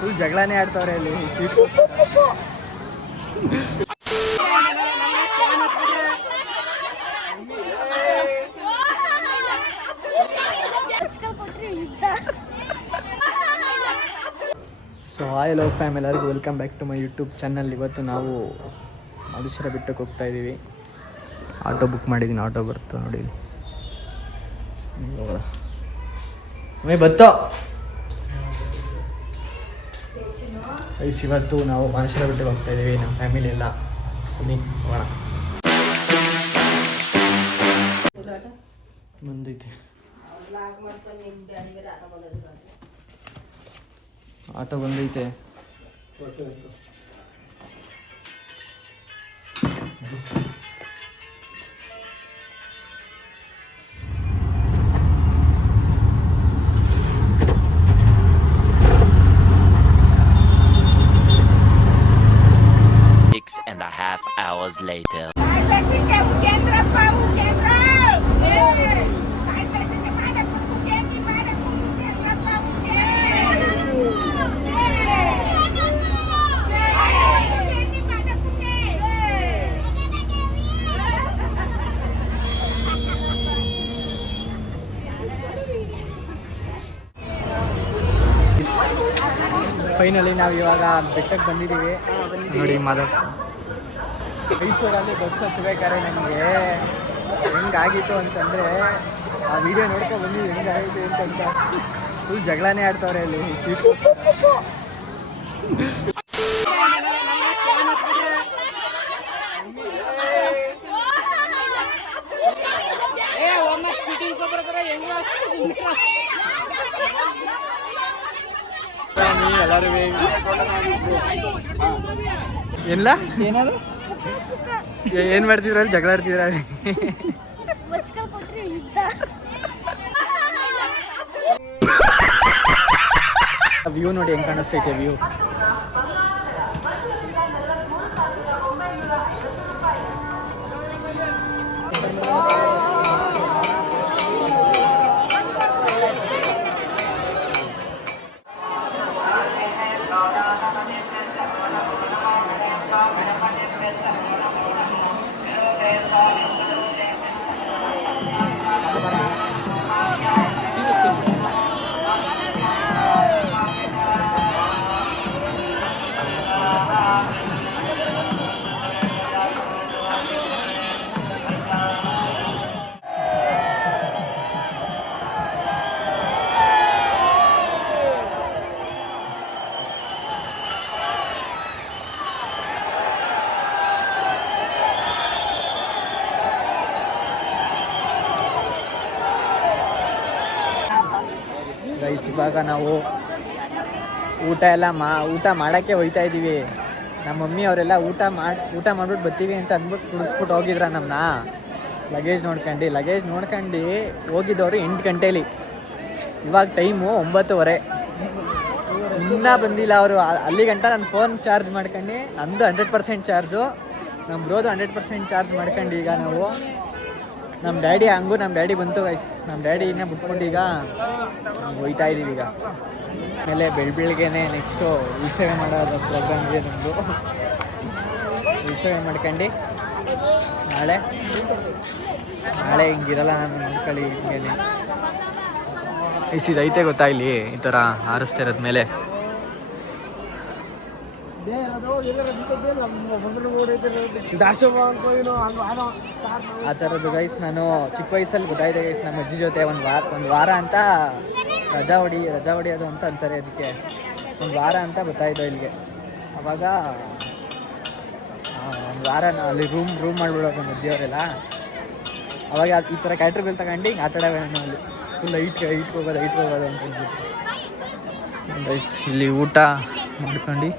Full ಜಗಳನೇ ಆಡ್ತವ್ರೆ ಇಲ್ಲಿ. ಸೊ ಹಾಯ್ ಲವ್ ಫ್ಯಾಮ್, ಎಲ್ಲರಿಗೂ welcome back to my YouTube channel. ಇವತ್ತು ನಾವು ಮಧುಶ್ರ ಬೆಟ್ಟಕ್ಕೆ ಹೋಗ್ತಾ ಇದ್ದೀವಿ. ಆಟೋ ಬುಕ್ ಮಾಡಿದ್ದೀನಿ, ಆಟೋ ಬರ್ತು ನೋಡಿ. ಬತ್ತೋ ಇವತ್ತು ನಾವು ಮಧುಶ್ರ ಬೆಟ್ಟಕ್ಕೆ ಹೋಗ್ತಾ ಇದ್ದೀವಿ, ನಮ್ಮ ಫ್ಯಾಮಿಲಿ ಎಲ್ಲ. ಬನ್ನಿ ಹೋಗೋಣ. ಬಂದೈತೆ ಆಟೋ ಬಂದೈತೆ. And a half hours later. Finally ನಾವು ಇವಾಗ ಬೆಟ್ಟಕ್ಕೆ ಬಂದಿದ್ದೀವಿ ನೋಡಿ. ಮೈಸೂರಲ್ಲಿ ಬಸ್ ಹತ್ಬೇಕಾದ್ರೆ ನನಗೆ ಹೆಂಗಾಗಿತ್ತು ಅಂತಂದರೆ, ಆ ವಿಡಿಯೋ ನೋಡ್ಕೊಂಡು ಬಂದಿದ್ದು ಹೆಂಗಾಗಿತ್ತು ಅಂತಂತ ಫುಲ್ ಜಗಳನೇ ಆಡ್ತವ್ರೆ ಇಲ್ಲಿ. ಎಲ್ಲರೂ ಏನಿಲ್ಲ, ಏನಾದ್ರು ಏನ್ ಮಾಡ್ತಿದ್ರ ಅಲ್ಲಿ, ಜಗಳ ಆಡ್ತಿದ್ರ ವ್ಯೂ ನೋಡಿ ಹೆಂಗ್ ಕಾಣಿಸ್ತೈತೆ ವ್ಯೂ. ಇವಾಗ ನಾವು ಊಟ ಮಾಡೋಕ್ಕೆ ಹೋಗ್ತಾ ಇದ್ದೀವಿ. ನಮ್ಮ ಮಮ್ಮಿ ಅವರೆಲ್ಲ ಊಟ ಮಾಡ್ಬಿಟ್ಟು ಬರ್ತೀವಿ ಅಂತ ಅಂದ್ಬಿಟ್ಟು ಕುಡಿಸ್ಬಿಟ್ಟು ಹೋಗಿದ್ರ ನಮ್ಮನ್ನ. ಲಗೇಜ್ ನೋಡ್ಕೊಂಡು ಹೋಗಿದ್ದವರು 8 ಗಂಟೇಲಿ. ಇವಾಗ ಟೈಮು 9:30. ಇನ್ನೂ ಬಂದಿಲ್ಲ ಅವರು. ಅಲ್ಲಿ ಗಂಟ ನಾನು ಫೋನ್ ಚಾರ್ಜ್ ಮಾಡ್ಕೊಂಡು, ನಂದು 100% ಚಾರ್ಜು, ನಮ್ಮ ಬ್ರೋದು 100% ಚಾರ್ಜ್ ಮಾಡ್ಕೊಂಡು ಈಗ ನಾವು ನಮ್ಮ ಡ್ಯಾಡಿ ಬಂತು ಗೈಸ್. ನಮ್ಮ ಡ್ಯಾಡಿನ ಬಿಟ್ಕೊಂಡು ಈಗ ಹೋಗ್ತಾ ಇದ್ದೀವಿ. ಈಗ ಆಮೇಲೆ ಬೆಳಗ್ಗೆನೆ ನೆಕ್ಸ್ಟು ಉತ್ಸವ ಮಾಡೋದು ಪ್ರೋಗ್ರಾಮ್ ಇದೆ ನಮ್ಮದು. ಉತ್ಸವ ಮಾಡ್ಕೊಂಡು ನಾಳೆ ಹಿಂಗಿರಲ್ಲ, ನಾನು ನೋಡ್ಕೊಳ್ಳಿ ಹಿಂಗೇನೆ. ಐತೆ ಗೊತ್ತಾ ಇಲ್ಲಿ ಈ ಥರ ಹಾರಿಸ್ತಾ ಇರೋದ ಮೇಲೆ. ಆ ಥರದ್ದು ಗೈಸ್. ನಾನು ಚಿಕ್ಕ ವಯಸ್ಸಲ್ಲಿ ಗೊತ್ತಾಯಿದೆ ಗೈಸ್, ನಮ್ಮ ಅಜ್ಜಿ ಜೊತೆ ಒಂದು ವಾರ ಅಂತ ರಜಾ ಹೊಡಿಯೋದು ಅಂತ ಅಂತಾರೆ. ಅದಕ್ಕೆ ಒಂದು ವಾರ ಅಂತ ಗೊತ್ತಾಯಿದ್ದು ಇಲ್ಲಿಗೆ. ಅವಾಗ ಒಂದು ವಾರ ಅಲ್ಲಿ ರೂಮ್ ಮಾಡಿಬಿಡೋದು ನಮ್ಮ ಅಜ್ಜಿಯವರೆಲ್ಲ. ಅವಾಗ ಈ ಥರ ಕ್ಯಾಟ್ರಿಗಳು ತಗೊಂಡು ಹಿಂಗೆ ಆಟ ಆಡೋಣ ಅಲ್ಲಿ. ಫುಲ್ ಹೈಟ್ ಹೋಗೋದು ಅಂತಂದ್ಬಿಟ್ಟು ಗೈಸ್. ಇಲ್ಲಿ ಊಟ ಮಾಡ್ಕೊಂಡು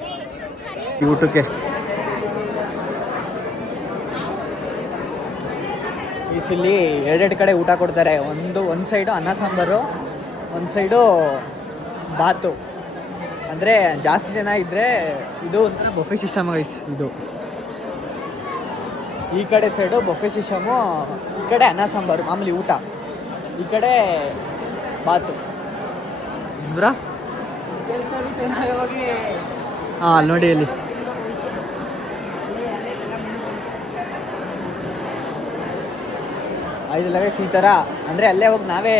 ಊಟಕ್ಕೆ ಇಲ್ಲಿ 2 ಕಡೆ ಊಟ ಕೊಡ್ತಾರೆ. ಒಂದು ಸೈಡು ಅನ್ನ ಸಾಂಬಾರು, ಒಂದು ಸೈಡು ಬಾತು. ಅಂದರೆ ಜಾಸ್ತಿ ಜನ ಇದ್ದರೆ ಇದು ಒಂಥರ ಬಫೆ ಸಿಸ್ಟಮ್ ಗೈಸ್. ಇದು ಈ ಕಡೆ ಸೈಡು ಬಫೆ ಸಿಸ್ಟಮು, ಈ ಕಡೆ ಅನ್ನ ಸಾಂಬಾರು ಮಾಮೂಲಿ ಊಟ, ಈ ಕಡೆ ಬಾತು. ಬ್ರಾ ಹಾಂ ಅಲ್ಲಿ ನೋಡಿ ಅಲ್ಲಿ ಐದಲ್ಲ ಈ ಥರ ಅಂದರೆ ಅಲ್ಲೇ ಹೋಗಿ ನಾವೇ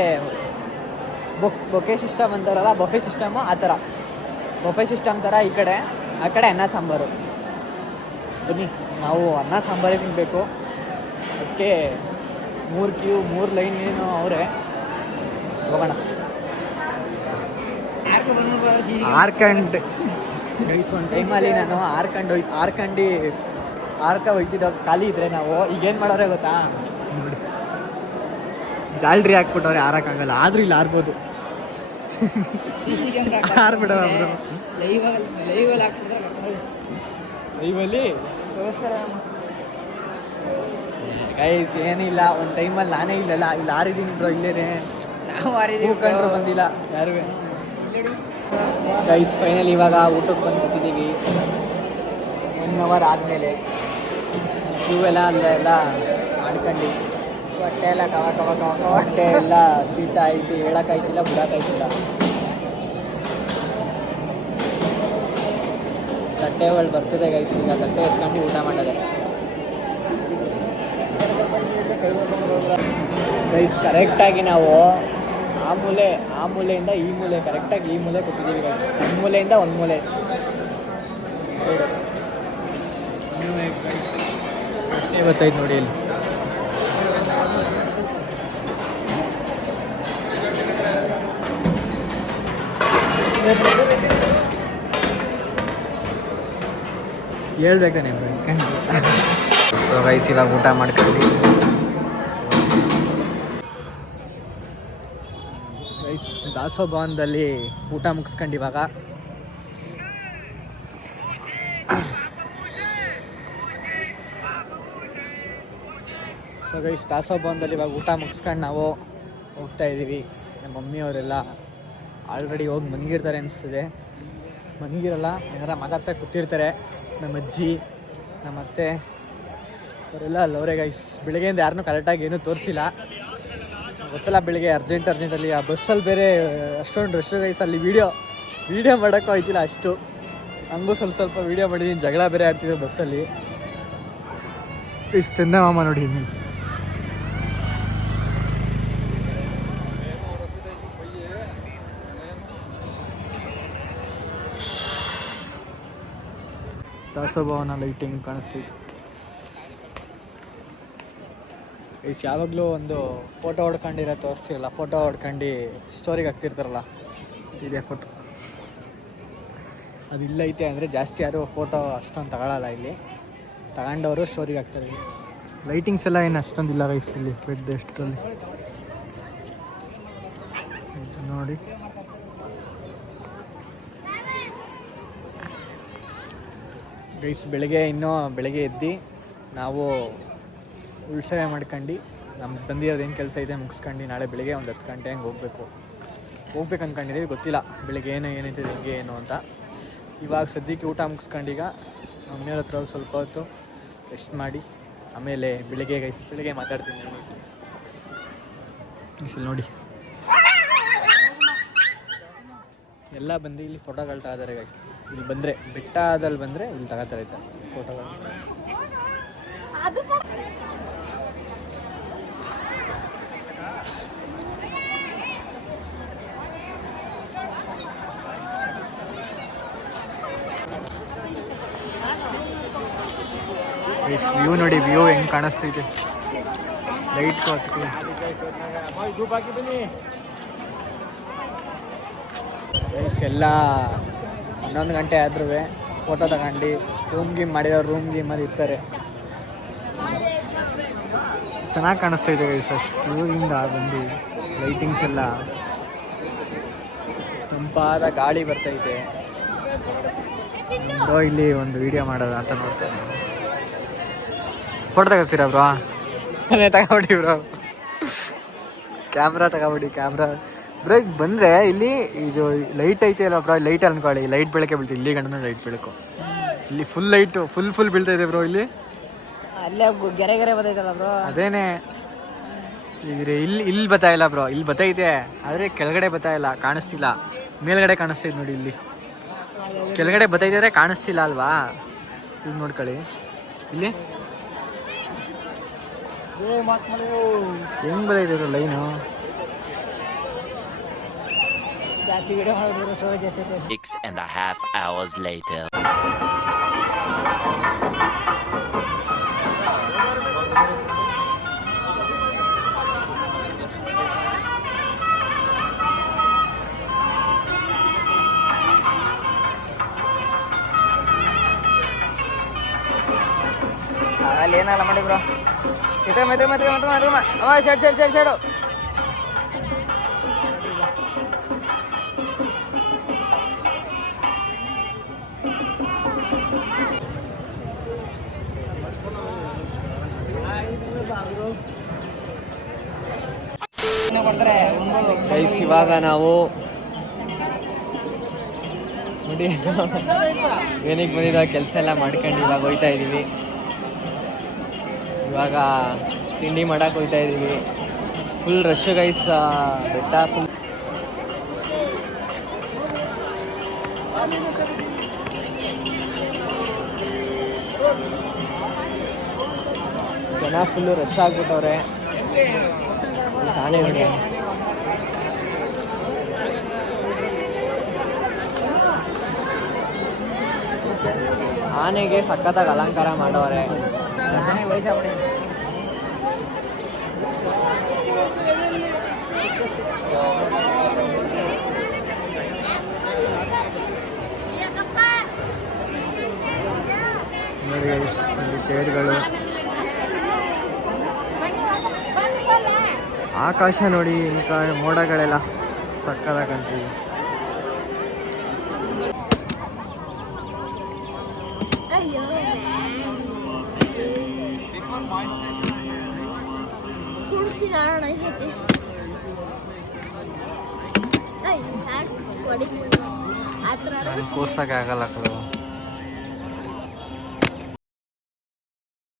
ಬೊಕ್ಕೆ ಸಿಸ್ಟಮ್ ಅಂತಾರಲ್ಲ ಬಫೆ ಸಿಸ್ಟಮು ಆ ಥರ ಬಫೆ ಸಿಸ್ಟಮ್ ಥರ ಈ ಕಡೆ ಆ ಕಡೆ ಅನ್ನ ಸಾಂಬಾರು. ಬನ್ನಿ ನಾವು ಅನ್ನ ಸಾಂಬಾರೇ ತಿನ್ನಬೇಕು. ಅದಕ್ಕೆ 3 ಲೈನ್ ಏನು ಅವರೇ ಹೋಗೋಣ. ಆರ್ಕಂಡ್ ಗೈಸ್ ಒಂದು ಟೈಮಲ್ಲಿ ನಾನು ಆರ್ಕ ಹೋಯ್ತಿದ್ದ ಖಾಲಿ ಇದ್ರೆ ನಾವು ಈಗೇನು ಮಾಡೋರೆ ಗೊತ್ತಾ ನೋಡಿ, ಜಾಲ್ರಿ ಹಾಕ್ಬಿಟ್ಟವ್ರೆ ಆರಕ್ಕಾಗಲ್ಲ, ಆದರೂ ಇಲ್ಲಿ ಆರ್ಬೋದು. ಆರ್ಬಿಡವ ಲೈವಲ್ಲಿ ಗೈಸ್ ಏನಿಲ್ಲ. ಒಂದು ಟೈಮಲ್ಲಿ ನಾನೇ ಇಲ್ಲಿ ಆರಿದ್ದೀನಿ ಬ್ರೋ, ಇಲ್ಲೇನೆ ಕಂಡ್ರು ಬಂದಿಲ್ಲ ಯಾರು. ಗೈಸ್ ಫೈನಲ್ ಇವಾಗ ಊಟಕ್ಕೆ ಬಂದು ಕೂತಿದ್ದೀವಿ. 1 ಅವರ್ ಆದಮೇಲೆ ಕ್ಯೂ ಎಲ್ಲ ಅಲ್ಲೆಲ್ಲ ಮಾಡ್ಕೊಂಡು ಹೊಟ್ಟೆ ಎಲ್ಲ ಹೊಟ್ಟೆ ಎಲ್ಲ ಶೀತ ಐತಿ, ಹೇಳೋಕ್ಕಾಯ್ತಿಲ್ಲ ಬಿಡೋಕ್ಕಾಯ್ತಿಲ್ಲ. ತಟ್ಟೆಗಳು ಬರ್ತದೆ ಗೈಸ್, ಈಗ ತಟ್ಟೆ ಎತ್ಕೊಂಡು ಊಟ ಮಾಡೋದೆ ಗೈಸ್. ಕರೆಕ್ಟಾಗಿ ನಾವು ಆ ಮೂಲೆಯಿಂದ ಈ ಮೂಲೆ, ಕರೆಕ್ಟಾಗಿ ಈ ಮೂಲೆ ಕೂತಿದ್ದೀವಿ ಗೈಸ್. ಒಂದು ಮೂಲೆಯಿಂದ ಒಂದು ಮೂಲೆ ಗೊತ್ತಾಯ್ತು ನೋಡಿ ಇಲ್ಲಿ. ಹೇಳ್ಬೇಕಾನೆ ಸೊ ಗೈಸ್ ಇವಾಗ ಊಟ ಮಾಡ್ಕೊಂಡು ಗೈಸ್ ದಾಸೋಭವನದಲ್ಲಿ ಊಟ ಮುಗಿಸ್ಕೊಂಡು ಇವಾಗ ಸೊ ಗೈಸ್ ದಾಸೋಭವನದಲ್ಲಿ ಇವಾಗ ಊಟ ಮುಗಿಸ್ಕೊಂಡು ನಾವು ಹೋಗ್ತಾ ಇದ್ದೀವಿ. ನಮ್ಮ ಮಮ್ಮಿಯವರೆಲ್ಲ ಆಲ್ರೆಡಿ ಹೋಗಿ ಮನಗಿರ್ತಾರೆ ಅನಿಸ್ತದೆ. ಮನಗಿರಲ್ಲ, ಏನಾರ ಮಾತಾಡ್ತಾ ಕೂತಿರ್ತಾರೆ. ನಮ್ಮ ಅಜ್ಜಿ ನಮ್ಮ ಅತ್ತೆ ಅವರೆಲ್ಲ ಅಲ್ಲವರೆ ಗೈಸ್. ಬೆಳಿಗ್ಗೆಯಿಂದ ಯಾರನ್ನೂ ಕರೆಕ್ಟಾಗಿ ಏನೂ ತೋರಿಸಿಲ್ಲ, ಗೊತ್ತಲ್ಲ ಬೆಳಿಗ್ಗೆ ಅರ್ಜೆಂಟಲ್ಲಿ ಆ ಬಸ್ಸಲ್ಲಿ ಬೇರೆ ಅಷ್ಟೊಂದು ರಶ್ ಗೈಸ್. ಅಲ್ಲಿ ವೀಡಿಯೋ ಮಾಡೋಕ್ಕೂ ಆಯ್ತಿಲ್ಲ ಅಷ್ಟು. ಹಂಗೂ ಸ್ವಲ್ಪ ವೀಡಿಯೋ ಮಾಡಿದ್ದೀನಿ. ಜಗಳ ಬೇರೆ ಆಡ್ತಿದ್ರು ಬಸ್ಸಲ್ಲಿ. ಇಷ್ಟು ಚಂದ ಮಾಮ ನೋಡಿ. ದಾಸೋಭವನ ಲೈಟಿಂಗ್ ಕಾಣಿಸ್ತಿದೆ ಗೈಸ್. ಯಾವಾಗಲೂ ಒಂದು ಫೋಟೋ ಹೊಡ್ಕೊಂಡಿರೋ ತೋರಿಸ್ತಿರಲ್ಲ, ಫೋಟೋ ಹೊಡ್ಕೊಂಡು ಸ್ಟೋರಿಗೆ ಹಾಕ್ತಿರ್ತಾರಲ್ಲ, ಇದೇ ಫೋಟೋ ಅದು ಇಲ್ಲೈತೆ ಅಂದರೆ ಜಾಸ್ತಿ ಯಾರು ಫೋಟೋ ಅಷ್ಟೊಂದು ತಗೊಳ್ಳಲ್ಲ. ಇಲ್ಲಿ ತಗೊಂಡವರು ಸ್ಟೋರಿಗೆ ಹಾಕ್ತಾರೆ ಗೈಸ್. ಲೈಟಿಂಗ್ಸ್ ಎಲ್ಲ ಏನು ಅಷ್ಟೊಂದಿಲ್ಲ ಗೈಸ್ ಇಲ್ಲಿ ಬೆಡ್ ಎಷ್ಟರಲ್ಲಿ ನೋಡಿ. ಗೈಸ್ ಬೆಳಗ್ಗೆ ಎದ್ದು ನಾವು ಉಳ್ಸವೆ ಮಾಡ್ಕೊಂಡು ನಮ್ಗೆ ಬಂದಿರೋದು ಏನು ಕೆಲಸ ಇದೆ ಮುಗಿಸ್ಕೊಂಡು ನಾಳೆ ಬೆಳಿಗ್ಗೆ ಒಂದು 10 ಗಂಟೆ ಹಂಗೆ ಹೋಗ್ಬೇಕು ಅಂದ್ಕೊಂಡಿದ್ದೀವಿ. ಗೊತ್ತಿಲ್ಲ ಬೆಳಿಗ್ಗೆ ಏನೈತೆ ಹೆಂಗೆ ಏನು ಅಂತ. ಇವಾಗ ಸದ್ಯಕ್ಕೆ ಊಟ ಮುಗಿಸ್ಕೊಂಡು ಈಗ ಮಮ್ಮಿಯವ್ರ ಹತ್ರ ಸ್ವಲ್ಪ ಹೊತ್ತು ರೆಸ್ಟ್ ಮಾಡಿ ಆಮೇಲೆ ಬೆಳಿಗ್ಗೆ ಮಾತಾಡ್ತೀನಿ ನೋಡಿ. ಎಲ್ಲ ಬಂದು ಇಲ್ಲಿ ಫೋಟೋಗಳು ತಗೋತಾರೆ ಗೈಸ್. ಇಲ್ಲಿ ಬಂದರೆ ಬೆಟ್ಟದಲ್ಲಿ ಬಂದರೆ ಇಲ್ಲಿ ತಗೋತಾರೆ ಜಾಸ್ತಿ ಫೋಟೋಗಳು. ವ್ಯೂ ನೋಡಿ, ವ್ಯೂ ಹೆಂಗೆ ಕಾಣಿಸ್ತೈತೆ ಲೈಟ್ ಹೊತ್ಕೊಳ್ಳಿ. ಗೈಸ್ ಎಲ್ಲ 11 ಗಂಟೆ ಆದ್ರೂ ಫೋಟೋ ತಗೊಂಡು ರೂಮ್ ಗೀಮಲ್ಲಿ ಇರ್ತಾರೆ. ಚೆನ್ನಾಗಿ ಕಾಣಿಸ್ತೈತೆ ಗೈಸ್. ಅಷ್ಟು ಇಂದ ಬಂದು ಲೈಟಿಂಗ್ಸ್ ಎಲ್ಲ ತಂಪಾದ ಗಾಳಿ ಬರ್ತೈತೆ. ಇಲ್ಲಿ ಒಂದು ವಿಡಿಯೋ ಮಾಡೋದ ಅಂತ ನೋಡ್ತಾರೆ. ಫೋಟೋ ತಗೋತೀರಾ ಬ್ರೋ? ತಗೊಬಿಡಿ ಬ್ರೋ, ಕ್ಯಾಮ್ರಾ ತಗೊಬಿಡಿ. ಕ್ಯಾಮ್ರಾ ಬ್ರೋ ಈಗ ಬಂದರೆ ಇಲ್ಲಿ ಇದು ಲೈಟ್ ಐತೆ ಅಲ್ಲ ಬ್ರೋ, ಲೈಟ್ ಅನ್ಕೊಳ್ಳಿ. ಲೈಟ್ ಬೆಳಕೆ ಬೀಳ್ತೀವಿ ಇಲ್ಲಿ. ಗಂಟನೂ ಲೈಟ್ ಬೆಳಕು ಇಲ್ಲಿ ಫುಲ್ ಲೈಟು ಫುಲ್ ಬೀಳ್ತೈತೆ ಬ್ರೋ. ಇಲ್ಲಿ ಅಲ್ಲೇ ಗೆರೆ ಬರ್ತೈತಲ್ಲ ಬ್ರೋ, ಅದೇನೆ. ಈಗ ಇಲ್ಲಿ ಬತ್ತಾಯಿಲ್ಲ ಬ್ರೋ, ಇಲ್ಲಿ ಬತ್ತೈತೆ ಆದರೆ ಕೆಳಗಡೆ ಬತ್ತಾಯಿಲ್ಲ, ಕಾಣಿಸ್ತಿಲ್ಲ. ಮೇಲ್ಗಡೆ ಕಾಣಿಸ್ತಿದೆ ನೋಡಿ ಇಲ್ಲಿ. ಕೆಳಗಡೆ ಬತ್ತೈತಿದ್ರೆ ಕಾಣಿಸ್ತಿಲ್ಲ ಅಲ್ವಾ? ಈಗ ನೋಡ್ಕೊಳ್ಳಿ ಇಲ್ಲಿ ಹೆಂಗ್ ಬರೈತಿದ್ರು ಲೈನು. 6.5 hours later. ಅಲ್ಲಿ ಏನಲ್ಲ ಮಾಡಿ ಬ್ರೋ. ಶೇಡು ಗೈಸ್ ಇವಾಗ ನಾವು ನೋಡಿ ಏನಿಗೆ ಬಂದಿದ್ದ ಕೆಲಸ ಎಲ್ಲ ಮಾಡ್ಕೊಂಡು ಇವಾಗ ಹೋಗ್ತಾ ಇದ್ದೀವಿ. ಇವಾಗ ತಿಂಡಿ ಮಾಡಕ್ಕೆ ಹೋಗ್ತಾ ಇದ್ದೀವಿ. ಫುಲ್ ರಶ್ ಗೈಸ್, ಬೆಟ್ಟ ಫುಲ್ ಜನ ಫುಲ್ಲು ರಶ್ ಆಗ್ಬಿಟ್ಟವ್ರೆ. ಆನೆ ನೋಡಿ, ಆನೆಗೆ ಸಖತ್ತಾಗಿ ಅಲಂಕಾರ ಮಾಡವ್ರೆ. ನೋಡಿ ಇಲ್ಲಿ ಪೇಡ್ಗಳು, ಆಕಾಶ ನೋಡಿ ಇಂಥ ಮೋಡಗಳೆಲ್ಲ ಸಕ್ಕತ್ತಾಗಿ ಕಾಣ್ತಿದೆ. ಕೂರ್ಸೋಕ್ಕಾಗಲ್ಲ.